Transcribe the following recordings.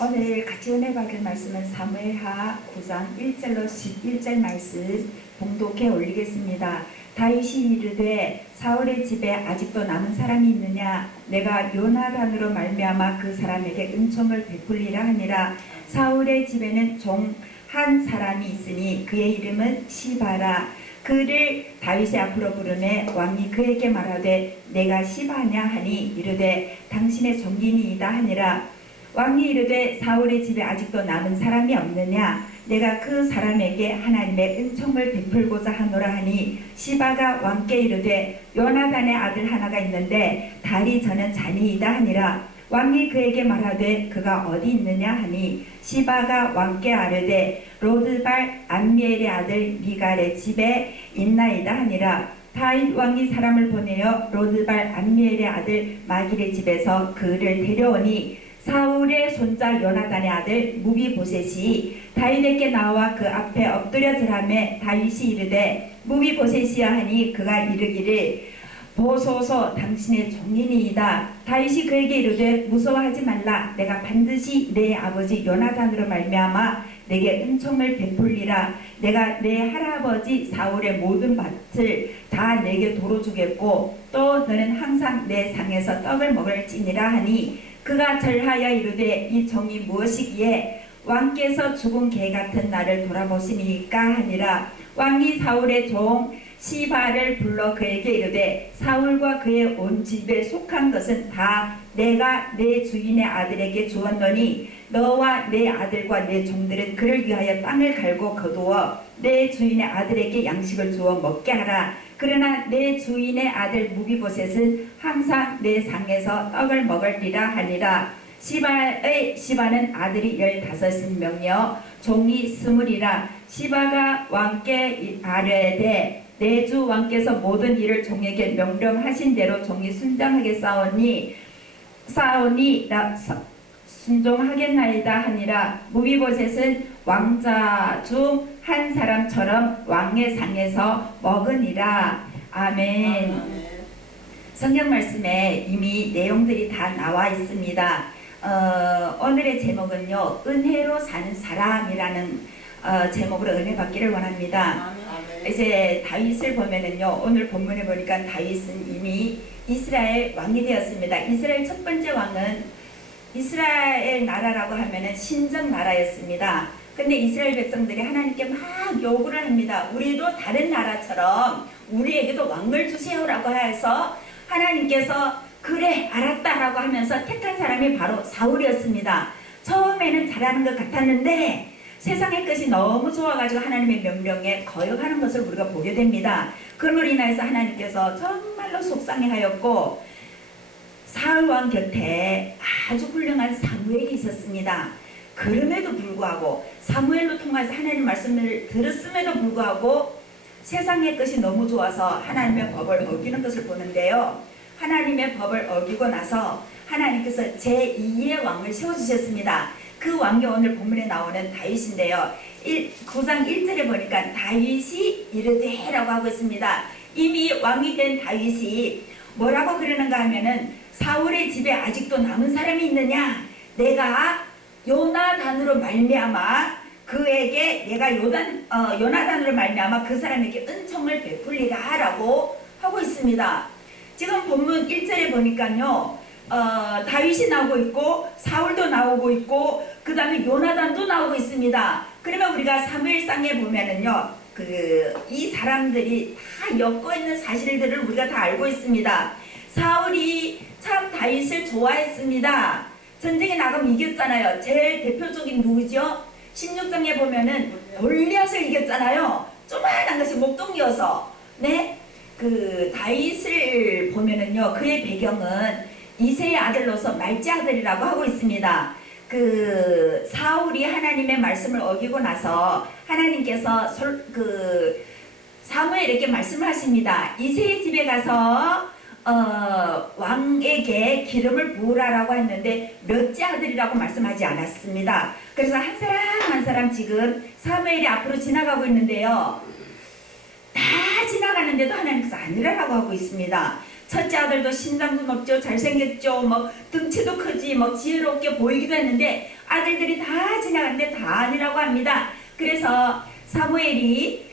오늘 같이 은혜 받을 말씀은 사무엘하 9장 1절로 11절 말씀 봉독해 올리겠습니다. 다윗이 이르되 사울의 집에 아직도 남은 사람이 있느냐? 내가 요나단으로 말미암아 그 사람에게 은총을 베풀리라 하니라. 사울의 집에는 종 한 사람이 있으니 그의 이름은 시바라. 그를 다윗의 앞으로 부르매 왕이 그에게 말하되 내가 시바냐 하니 이르되 당신의 종이니이다 하니라. 왕이 이르되 사울의 집에 아직도 남은 사람이 없느냐? 내가 그 사람에게 하나님의 은총을 베풀고자 하노라 하니 시바가 왕께 이르되 요나단의 아들 하나가 있는데 달이 저는 자니이다 하니라. 왕이 그에게 말하되 그가 어디 있느냐 하니 시바가 왕께 아뢰되 로드발 암미엘의 아들 미갈의 집에 있나이다 하니라. 다윗 왕이 사람을 보내어 로드발 암미엘의 아들 마길의 집에서 그를 데려오니 사울의 손자 요나단의 아들 무비보셋이 다윗에게 나와 그 앞에 엎드려 절하매 다윗이 이르되 무비보셋이야 하니 그가 이르기를 보소서 당신의 종이니이다. 다윗이 그에게 이르되 무서워하지 말라. 내가 반드시 내 아버지 요나단으로 말미암아 내게 은총을 베풀리라. 내가 내 할아버지 사울의 모든 밭을 다 내게 도로 주겠고 또 너는 항상 내 상에서 떡을 먹을지니라 하니 그가 절하여 이르되 이 종이 무엇이기에 왕께서 죽은 개 같은 나를 돌아보시니까 하니라. 왕이 사울의 종 시바를 불러 그에게 이르되 사울과 그의 온 집에 속한 것은 다 내가 내 주인의 아들에게 주었노니 너와 내 아들과 내 종들은 그를 위하여 땅을 갈고 거두어 내 주인의 아들에게 양식을 주어 먹게 하라. 그러나 내 주인의 아들 무비보셋은 항상 내 상에서 떡을 먹으리라 하니라. 시바는 아들이 15명이요 종이 20이라. 시바가 왕께 아뢰되 내 주 왕께서 모든 일을 종에게 명령하신 대로 종이 순종하게 싸우니 순종하겠나이다 하니라. 무비보셋은 왕자 중 한 사람처럼 왕의 상에서 먹으니라. 아멘. 성경 말씀에 이미 내용들이 다 나와 있습니다. 오늘의 제목은요, 은혜로 사는 사람이라는 제목으로 은혜 받기를 원합니다. 이제 다윗을 보면은요, 오늘 본문에 보니까 다윗은 이미 이스라엘 왕이 되었습니다. 이스라엘 첫 번째 왕은 이스라엘 나라라고 하면은 신정 나라였습니다. 근데 이스라엘 백성들이 하나님께 막 요구를 합니다. 우리도 다른 나라처럼 우리에게도 왕을 주세요라고 해서 하나님께서 그래 알았다라고 하면서 택한 사람이 바로 사울이었습니다. 처음에는 잘하는 것 같았는데 세상의 것이 너무 좋아가지고 하나님의 명령에 거역하는 것을 우리가 보게 됩니다. 그로 인해서 하나님께서 정말로 속상해하였고 사울 왕 곁에 아주 훌륭한 사무엘이 있었습니다. 그럼에도 불구하고 사무엘로 통해서 하나님 말씀을 들었음에도 불구하고 세상의 것이 너무 좋아서 하나님의 법을 어기는 것을 보는데요. 하나님의 법을 어기고 나서 하나님께서 제2의 왕을 세워주셨습니다. 그 왕이 오늘 본문에 나오는 다윗인데요. 9장 1절에 보니까 다윗이 이르되 라고 하고 있습니다. 이미 왕이 된 다윗이 뭐라고 그러는가 하면은 사울의 집에 아직도 남은 사람이 있느냐? 내가 요나단으로 말미암아 그에게 내가 요나단으로 말미암아 그 사람에게 은총을 베풀리라 라고 하고 있습니다. 지금 본문 1절에 보니까요, 다윗이 나오고 있고 사울도 나오고 있고 그 다음에 요나단도 나오고 있습니다. 그러면 우리가 사무엘상에 보면은요, 이 사람들이 다 엮어 있는 사실들을 우리가 다 알고 있습니다. 사울이 참 다윗을 좋아했습니다. 전쟁에 나가면 이겼잖아요. 제일 대표적인 누구죠? 16장에 보면은 골리앗을 이겼잖아요. 조그만한 것이 목동이어서. 네? 그 다윗을 보면은요, 그의 배경은 이새의 아들로서 말지 아들이라고 하고 있습니다. 그 사울이 하나님의 말씀을 어기고 나서 하나님께서 사무엘에게 말씀을 하십니다. 이새의 집에 가서 왕에게 기름을 부으라라고 했는데 몇째 아들이라고 말씀하지 않았습니다. 그래서 한 사람 한 사람 지금 사무엘이 앞으로 지나가고 있는데요, 다 지나가는데도 하나님께서 아니라라고 하고 있습니다. 첫째 아들도 신장도 높죠, 잘생겼죠, 뭐 등치도 크지, 뭐 지혜롭게 보이기도 했는데 아들들이 다 지나갔는데 다 아니라고 합니다. 그래서 사무엘이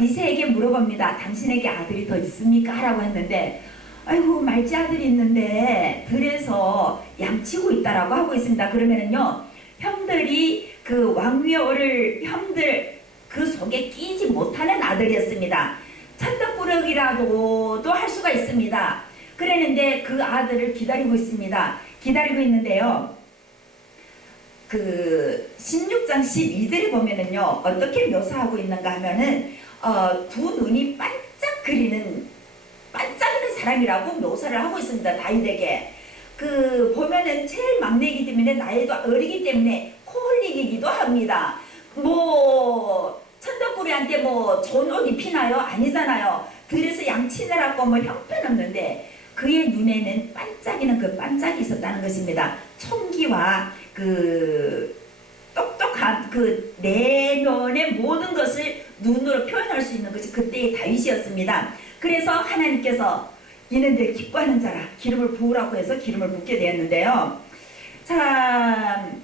이새에게 물어봅니다. 당신에게 아들이 더 있습니까? 라고 했는데 아이고 말지 아들이 있는데 들에서 양치고 있다라고 하고 있습니다. 그러면은요 형들이 그 왕위에 오를 형들 그 속에 끼지 못하는 아들이었습니다. 천덕꾸러기라고도 할 수가 있습니다. 그랬는데 그 아들을 기다리고 있습니다. 기다리고 있는데요. 그 16장 12절에 보면은요 어떻게 묘사하고 있는가 하면은 두 눈이 반짝거리는 사람이라고 묘사를 하고 있습니다. 다윗에게. 그 보면은 제일 막내이기 때문에 나이도 어리기 때문에 코 흘리기도 합니다. 뭐 천덕꾸리한테 뭐 좋은 옷 입히나요? 아니잖아요. 들에서 양치느라고 뭐 형편없는데 그의 눈에는 반짝이는 그 반짝이 있었다는 것입니다. 총기와 그 똑똑한 그 내면의 모든 것을 눈으로 표현할 수 있는 것이 그때의 다윗이었습니다. 그래서 하나님께서 이는 내 기뻐하는 자라 기름을 부으라고 해서 기름을 붓게 되었는데요. 참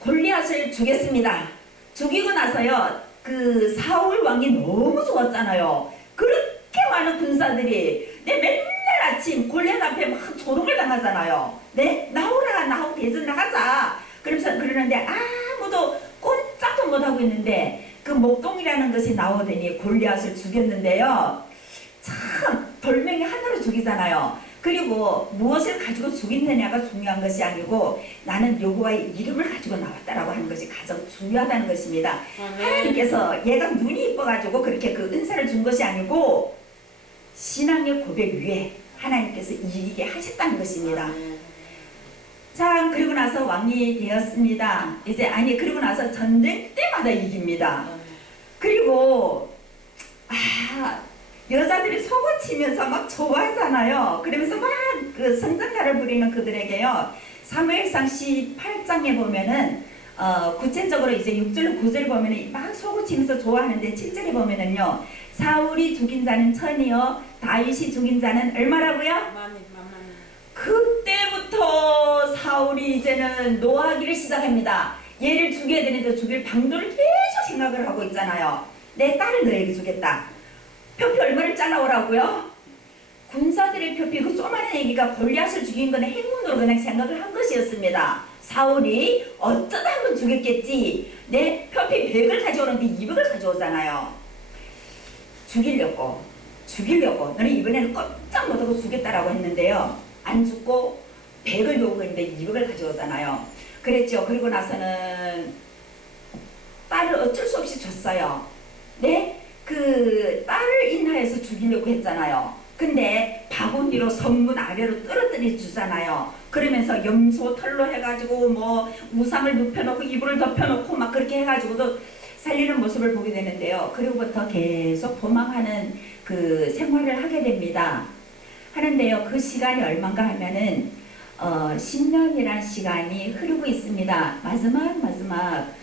골리앗을 죽였습니다. 죽이고 나서요 그 사울 왕이 너무 좋았잖아요. 그렇게 많은 군사들이 맨날 아침 골리앗 앞에 막 조롱을 당하잖아요. 네 나오라 나하고 대전을 하자 그러면서 그러는데 아무도 꼼짝도 못하고 있는데 그 목동이라는 것이 나오더니 골리앗을 죽였는데요. 참 돌멩이 하나로 죽이잖아요. 그리고 무엇을 가지고 죽이느냐가 중요한 것이 아니고 나는 여호와의 이름을 가지고 나왔다라고 하는 것이 가장 중요하다는 것입니다. 하나님께서 얘가 눈이 이뻐가지고 그렇게 그 은사를 준 것이 아니고 신앙의 고백 위에 하나님께서 이기게 하셨다는 것입니다. 자 그리고 나서 왕이 되었습니다. 이제 그리고 나서 전쟁 때마다 이깁니다. 그리고 여자들이 속옷치면서 막 좋아하잖아요. 그러면서 막 그 성전가를 부리는 그들에게요. 사무엘상 18장에 보면은 구체적으로 이제 6절 9절 보면은 막 속옷치면서 좋아하는데 7절에 보면은요. 사울이 죽인 자는 천이요 다윗이 죽인 자는 얼마라고요? 그때부터 사울이 이제는 노하기를 시작합니다. 얘를 죽여야 되는데 죽일 방도를 계속 생각을 하고 있잖아요. 내 딸을 너에게 주겠다. 표피 얼마를 잘라오라고요? 군사들의 표피 그 조그마한 애기가 골리앗을 죽인 거는 행운으로 그냥 생각을 한 것이었습니다. 사울이 어쩌다 한번 죽였겠지. 내 표피 100을 가져오는데 200을 가져오잖아요. 죽이려고 너는 이번에는 꼼짝 못하고 죽겠다라고 했는데요. 안 죽고 100을 요구했는데 200을 가져오잖아요. 그랬죠. 그리고 나서는 딸을 어쩔 수 없이 줬어요. 네? 그 딸을 인하여서 죽이려고 했잖아요. 근데 바구니로 성문 아래로 떨어뜨려 주잖아요. 그러면서 염소 털로 해가지고 뭐 우상을 눕혀놓고 이불을 덮여놓고 막 그렇게 해가지고도 살리는 모습을 보게 되는데요. 그리고부터 계속 도망하는 그 생활을 하게 됩니다. 하는데요. 그 시간이 얼마인가 하면은 10년이라는 시간이 흐르고 있습니다. 마지막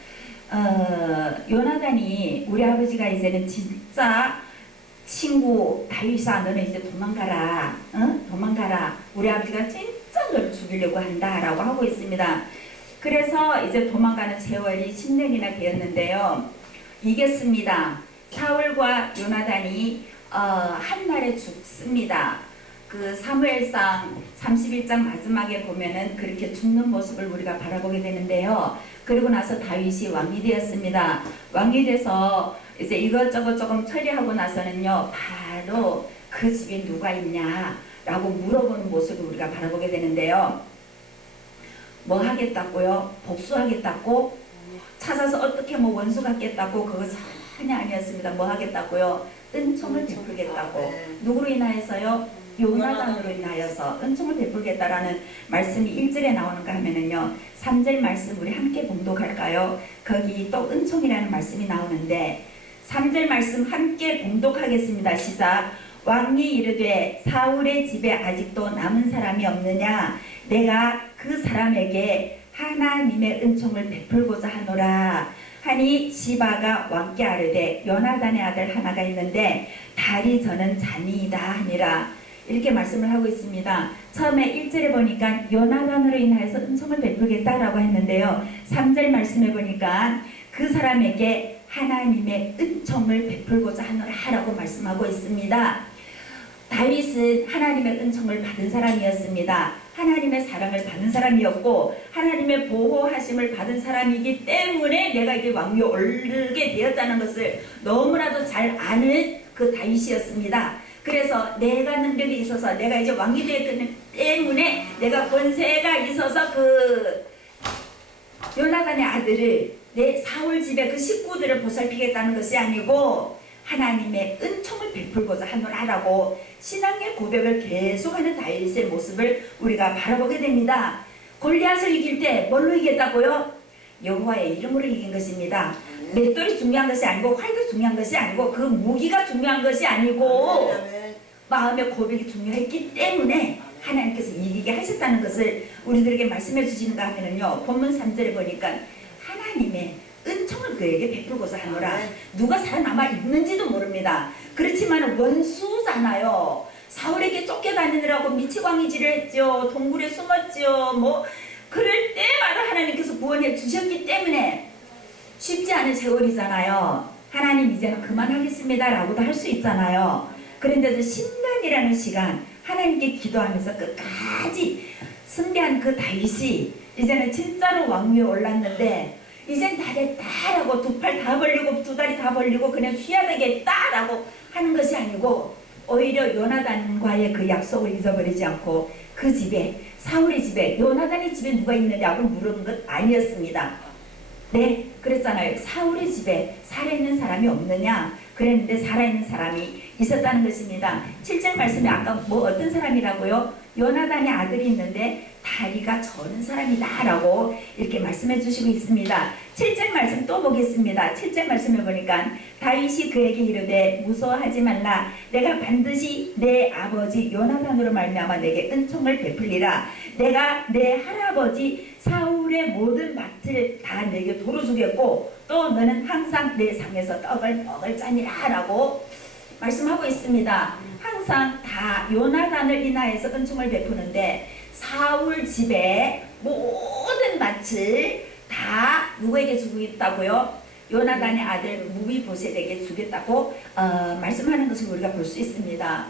요나단이 우리 아버지가 이제는 진짜 친구 다윗아 너는 이제 도망가라. 도망가라. 우리 아버지가 진짜 너를 죽이려고 한다 라고 하고 있습니다. 그래서 이제 도망가는 세월이 10년이나 되었는데요. 이겼습니다. 사울과 요나단이 한날에 죽습니다. 그 사무엘상 31장 마지막에 보면은 그렇게 죽는 모습을 우리가 바라보게 되는데요. 그리고 나서 다윗이 왕이 되었습니다. 왕이 돼서 이제 이것저것 조금 처리하고 나서는요. 바로 그 집에 누가 있냐라고 물어보는 모습을 우리가 바라보게 되는데요. 뭐 하겠다고요? 복수하겠다고? 찾아서 어떻게 뭐 원수 갖겠다고? 그거 전혀 아니었습니다. 뭐 하겠다고요? 은총을 베풀겠다고. 누구로 인하여서요? 요나단으로 인하여서 은총을 베풀겠다라는 말씀이 1절에 나오는가 하면은요. 3절 말씀 우리 함께 봉독할까요? 거기 또 은총이라는 말씀이 나오는데 3절 말씀 함께 봉독하겠습니다. 시작. 왕이 이르되 사울의 집에 아직도 남은 사람이 없느냐? 내가 그 사람에게 하나님의 은총을 베풀고자 하노라. 하니 시바가 왕께 아뢰되 요나단의 아들 하나가 있는데 달이 저는 잔이이다 하니라. 이렇게 말씀을 하고 있습니다. 처음에 1절에 보니까 요나단으로 인하여서 은총을 베풀겠다라고 했는데요. 3절 말씀에 보니까 그 사람에게 하나님의 은총을 베풀고자 하노라라고 말씀하고 있습니다. 다윗은 하나님의 은총을 받은 사람이었습니다. 하나님의 사랑을 받은 사람이었고 하나님의 보호하심을 받은 사람이기 때문에 내가 이게 왕위에 오르게 되었다는 것을 너무나도 잘 아는 그 다윗이었습니다. 그래서 내가 능력이 있어서 내가 이제 왕이 되었기 때문에 내가 권세가 있어서 그 요나단의 아들을 내 사울 집에 그 식구들을 보살피겠다는 것이 아니고 하나님의 은총을 베풀고자 하노라라고 신앙의 고백을 계속하는 다윗의 모습을 우리가 바라보게 됩니다. 골리앗을 이길 때 뭘로 이겼다고요? 여호와의 이름으로 이긴 것입니다. 맷돌이 중요한 것이 아니고 활도 중요한 것이 아니고 그 무기가 중요한 것이 아니고 마음의 고백이 중요했기 때문에 하나님께서 이기게 하셨다는 것을 우리들에게 말씀해 주시는가 하면은요, 본문 3절에 보니까 하나님의 은총을 그에게 베풀고자 하노라. 누가 살아남아 있는지도 모릅니다. 그렇지만 원수잖아요. 사울에게 쫓겨다니느라고 미치광이질을 했죠. 동굴에 숨었죠. 뭐 그럴 때마다 하나님께서 구원해 주셨기 때문에 쉽지 않은 세월이잖아요. 하나님 이제는 그만하겠습니다 라고도 할 수 있잖아요. 그런데도 10년이라는 시간 하나님께 기도하면서 끝까지 승리한 그 다윗이 이제는 진짜로 왕위에 올랐는데 이젠 다 됐다라고 두 팔 다 벌리고 두 다리 다 벌리고 그냥 쉬어야 되겠다라고 하는 것이 아니고 오히려 요나단과의 그 약속을 잊어버리지 않고 그 집에 사울의 집에 요나단의 집에 누가 있느냐고 물은 것 아니었습니다. 네, 그랬잖아요. 사울의 집에 살아있는 사람이 없느냐 그랬는데 살아있는 사람이 있었다는 것입니다. 7절 말씀에 아까 뭐 어떤 사람이라고요? 요나단의 아들이 있는데 다리가 저는 사람이다 라고 이렇게 말씀해 주시고 있습니다. 7절 말씀 또 보겠습니다. 7절 말씀을 보니까 다윗이 그에게 이르되 무서워하지 말라. 내가 반드시 내 아버지 요나단으로 말미암아 내게 은총을 베풀리라. 내가 내 할아버지 사울의 모든 밭을 다 내게 도로 주겠고 또 너는 항상 내 상에서 떡을 먹을 자니라 라고 말씀하고 있습니다. 항상 다 요나단을 인하여서 은총을 베푸는데 사울 집에 모든 밭을 다 누구에게 주고 있다고요? 요나단의 아들 무비보셋에게 주겠다고 말씀하는 것을 우리가 볼 수 있습니다.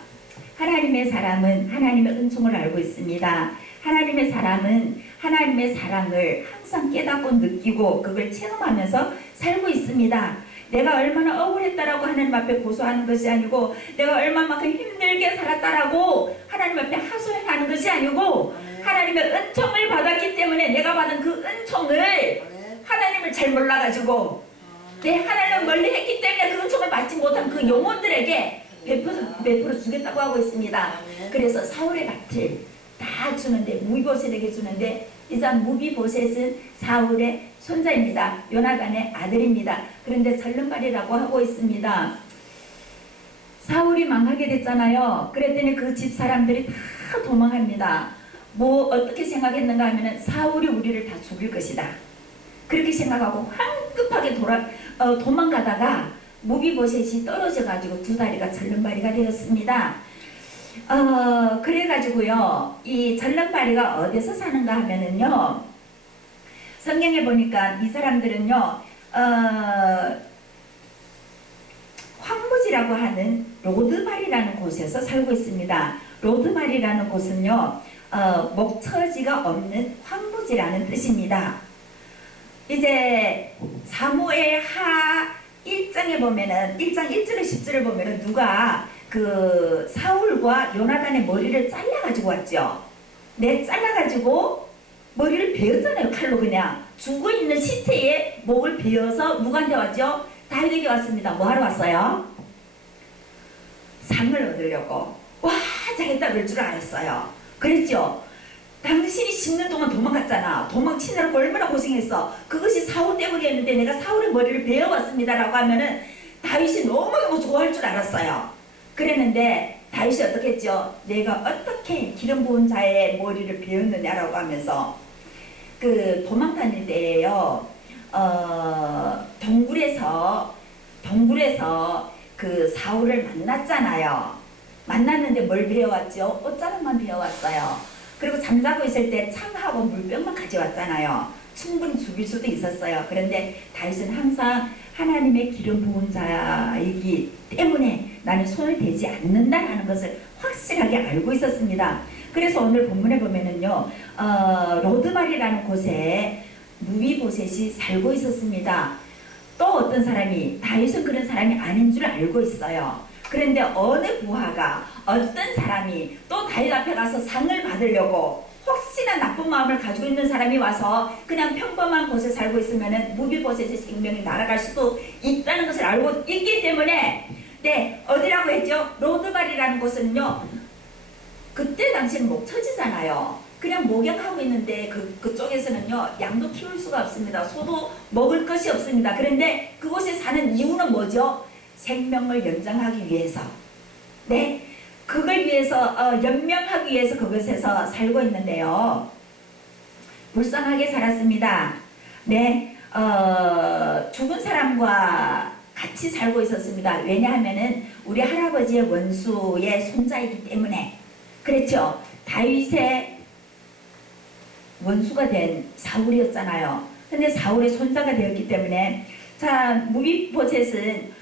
하나님의 사람은 하나님의 은총을 알고 있습니다. 하나님의 사람은 하나님의 사랑을 항상 깨닫고 느끼고 그걸 체험하면서 살고 있습니다. 내가 얼마나 억울했다라고 하나님 앞에 고소하는 것이 아니고 내가 얼마만큼 힘들게 살았다라고 하나님 앞에 하소연하는 것이 아니고 하나님의 은총을 받았기 때문에 내가 받은 그 은총을 하나님을 잘 몰라가지고 내 하나님을 멀리 했기 때문에 그 은총을 받지 못한 그 영혼들에게 베풀어 주겠다고 하고 있습니다. 그래서 사울의 밭을 다 주는데 무비보셋에게 주는데 이 사람 무비보셋은 사울의 손자입니다. 요나단의 아들입니다. 그런데 절름발이라고 하고 있습니다. 사울이 망하게 됐잖아요. 그랬더니 그 집 사람들이 다 도망합니다. 뭐 어떻게 생각했는가 하면은 사울이 우리를 다 죽일 것이다. 그렇게 생각하고 황급하게 도망가다가 무비보셋이 떨어져 가지고 두 다리가 절름발이가 되었습니다. 그래가지고요, 이 절름발이가 어디서 사는가 하면은요, 성경에 보니까 이 사람들은요, 황무지라고 하는 로드발이라는 곳에서 살고 있습니다. 로드발이라는 곳은요, 목처지가 없는 황무지라는 뜻입니다. 이제 사무엘 하 1장에 보면은 1장 1절에 10절을 보면은 누가 그 사울과 요나단의 머리를 잘라가지고 왔죠. 네, 잘라가지고 머리를 베었잖아요. 칼로 그냥 죽어있는 시체에 목을 베어서 누구한테 왔죠? 다윗에게 왔습니다. 뭐 하러 왔어요? 상을 얻으려고. 와, 잘했다 그럴 줄 알았어요. 그랬죠? 당신이 10년 동안 도망갔잖아. 도망치느라고 얼마나 고생했어. 그것이 사울 때문이었는데 내가 사울의 머리를 베어왔습니다 라고 하면은 다윗이 너무너무 좋아할 줄 알았어요. 그랬는데 다윗이 어떻게 했죠? 내가 어떻게 기름 부은 자의 머리를 베었느냐라고 하면서 그 도망 다닐 때에요, 동굴에서 그 사울을 만났잖아요. 만났는데 뭘 배워왔죠? 옷자락만 배워왔어요. 그리고 잠자고 있을 때 창하고 물병만 가져왔잖아요. 충분히 죽일 수도 있었어요. 그런데 다윗은 항상 하나님의 기름 부은 자이기 때문에 나는 손을 대지 않는다라는 것을 확실하게 알고 있었습니다. 그래서 오늘 본문에 보면은요, 로드발이라는 곳에 무비보셋이 살고 있었습니다. 또 어떤 사람이, 다윗은 그런 사람이 아닌 줄 알고 있어요. 그런데 어느 부하가, 어떤 사람이 또 다윗 앞에 가서 상을 받으려고 혹시나 나쁜 마음을 가지고 있는 사람이 와서 그냥 평범한 곳에 살고 있으면은 무비보셋의 생명이 날아갈 수도 있다는 것을 알고 있기 때문에, 네, 어디라고 했죠? 로드발이라는 곳은요, 그때 당시는 목처지잖아요. 그냥 목욕하고 있는데 그쪽에서는요, 양도 키울 수가 없습니다. 소도 먹을 것이 없습니다. 그런데 그곳에 사는 이유는 뭐죠? 생명을 연장하기 위해서, 네, 그걸 위해서 연명하기 위해서 그곳에서 살고 있는데요, 불쌍하게 살았습니다. 네, 죽은 사람과 같이 살고 있었습니다. 왜냐하면은 우리 할아버지의 원수의 손자이기 때문에. 그렇죠. 다윗의 원수가 된 사울이었잖아요. 근데 사울의 손자가 되었기 때문에, 자, 무비보셋은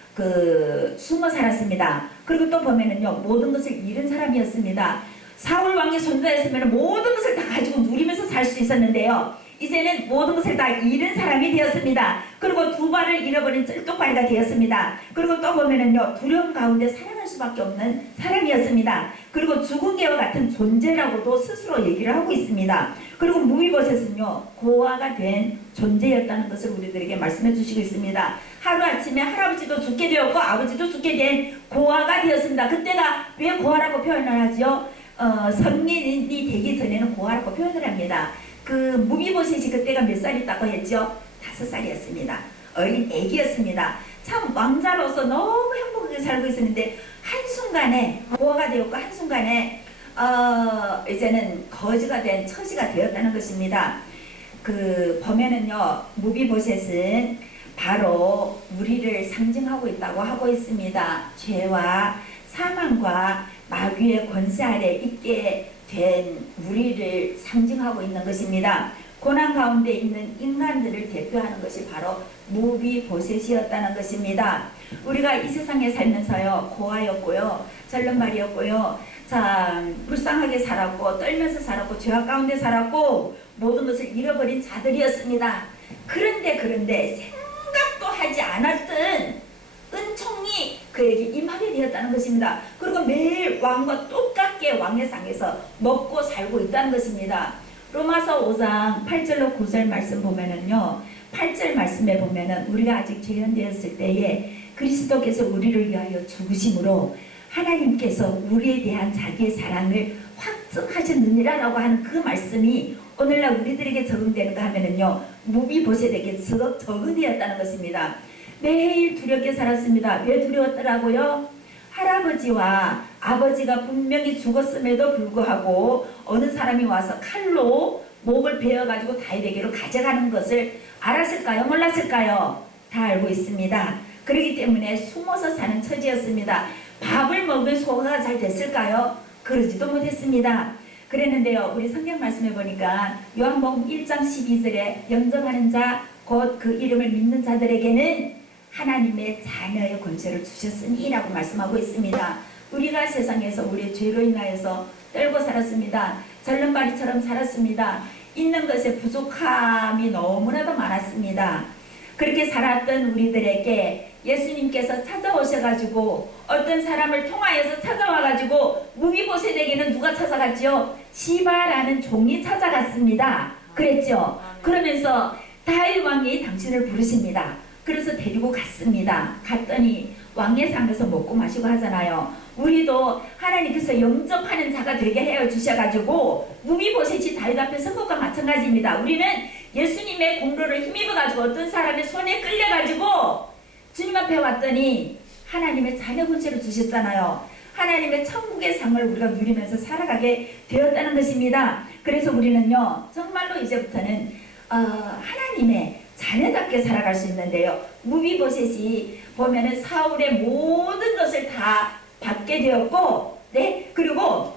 숨어 살았습니다. 그리고 또 보면은요, 모든 것을 잃은 사람이었습니다. 사울 왕의 손자였으면 모든 것을 다 가지고 누리면서 살 수 있었는데요, 이제는 모든 것을 다 잃은 사람이 되었습니다. 그리고 두 발을 잃어버린 쩔뚝발이가 되었습니다. 그리고 또 보면은요, 두려움 가운데 살아갈 수밖에 없는 사람이었습니다. 그리고 죽은 개와 같은 존재라고도 스스로 얘기를 하고 있습니다. 그리고 무비보셋은요, 고아가 된 존재였다는 것을 우리들에게 말씀해 주시고 있습니다. 하루아침에 할아버지도 죽게 되었고 아버지도 죽게 된 고아가 되었습니다. 그때가 왜 고아라고 표현을 하죠? 성인이 되기 전에는 고아라고 표현을 합니다. 무비보셋이 그때가 몇 살이었다고 했죠? 5살이었습니다. 어린 애기였습니다. 참 왕자로서 너무 행복하게 살고 있었는데 한순간에 고아가 되었고 한순간에 이제는 거지가 된 처지가 되었다는 것입니다. 보면은요, 무비보셋은 바로 우리를 상징하고 있다고 하고 있습니다. 죄와 사망과 마귀의 권세 아래 있게 된 우리를 상징하고 있는 것입니다. 고난 가운데 있는 인간들을 대표하는 것이 바로 무비보셋이었다는 것입니다. 우리가 이 세상에 살면서요, 고아였고요, 절름발이였고요, 참 불쌍하게 살았고 떨면서 살았고 죄악 가운데 살았고 모든 것을 잃어버린 자들이었습니다. 그런데 생각도 하지 않았던 은총이 그에게 임하게 되었다는 것입니다. 그리고 매일 왕과 똑같게 왕의 상에서 먹고 살고 있다는 것입니다. 로마서 5장 8절로 9절 말씀 보면은요, 8절 말씀에 보면은 우리가 아직 죄인되었을 때에 그리스도께서 우리를 위하여 죽으심으로 하나님께서 우리에 대한 자기의 사랑을 확증하셨느니라라고 하는 그 말씀이 오늘날 우리들에게 적용되는가 하면은요, 무비보셋에게 적용되었다는 것입니다. 매일 두렵게 살았습니다. 왜 두려웠더라고요? 할아버지와 아버지가 분명히 죽었음에도 불구하고 어느 사람이 와서 칼로 목을 베어가지고 다윗에게로 가져가는 것을 알았을까요? 몰랐을까요? 다 알고 있습니다. 그렇기 때문에 숨어서 사는 처지였습니다. 밥을 먹으면 소화가 잘 됐을까요? 그러지도 못했습니다. 그랬는데요, 우리 성경 말씀해 보니까 요한복음 1장 12절에 영접하는 자 곧 그 이름을 믿는 자들에게는 하나님의 자녀의 권세를 주셨으니 라고 말씀하고 있습니다. 우리가 세상에서 우리의 죄로 인하여서 떨고 살았습니다. 절름발이처럼 살았습니다. 있는 것에 부족함이 너무나도 많았습니다. 그렇게 살았던 우리들에게 예수님께서 찾아오셔가지고 어떤 사람을 통하여서 찾아와가지고 무비보셋에게는 누가 찾아갔죠? 시바라는 종이 찾아갔습니다. 그랬죠? 그러면서 다윗 왕이 당신을 부르십니다. 그래서 데리고 갔습니다. 갔더니 왕의 상에서 먹고 마시고 하잖아요. 우리도 하나님께서 영접하는 자가 되게 해어 주셔가지고 무비보셋이 다윗 앞에 선 것과 마찬가지입니다. 우리는 예수님의 공로를 힘입어가지고 어떤 사람의 손에 끌려가지고 주님 앞에 왔더니 하나님의 자녀 권세를 주셨잖아요. 하나님의 천국의 상을 우리가 누리면서 살아가게 되었다는 것입니다. 그래서 우리는요, 정말로 이제부터는 하나님의 자녀답게 살아갈 수 있는데요, 무비보셋이 보면은 사울의 모든 것을 다 받게 되었고, 네, 그리고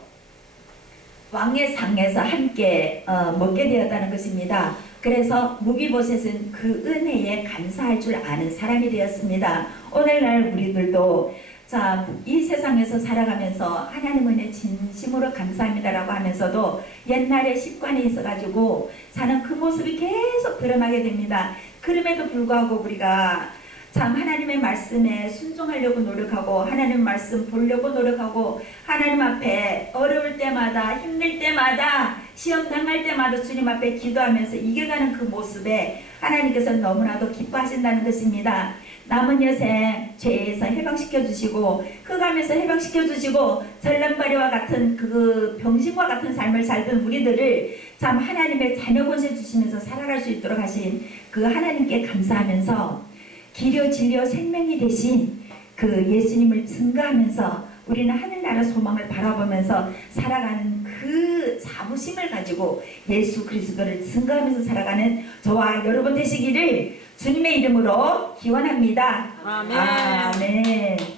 왕의 상에서 함께 먹게 되었다는 것입니다. 그래서 무비보셋은 그 은혜에 감사할 줄 아는 사람이 되었습니다. 오늘날 우리들도 자, 이 세상에서 살아가면서 하나님 은혜 진심으로 감사합니다라고 하면서도 옛날에 습관이 있어가지고 사는 그 모습이 계속 드러나게 됩니다. 그럼에도 불구하고 우리가 참 하나님의 말씀에 순종하려고 노력하고 하나님 말씀 보려고 노력하고 하나님 앞에 어려울 때마다 힘들 때마다 시험 당할 때마다 주님 앞에 기도하면서 이겨가는 그 모습에 하나님께서 너무나도 기뻐하신다는 것입니다. 남은 여생 죄에서 해방시켜 주시고 흑암에서 해방시켜 주시고 전람바리와 같은 그 병신과 같은 삶을 살던 우리들을 참 하나님의 자녀 권세 주시면서 살아갈 수 있도록 하신 그 하나님께 감사하면서 길이요 진리요 생명이 되신 그 예수님을 증거하면서 우리는 하늘나라 소망을 바라보면서 살아가는 그 자부심을 가지고 예수 그리스도를 증거하면서 살아가는 저와 여러분 되시기를 주님의 이름으로 기원합니다. 아멘. 아멘.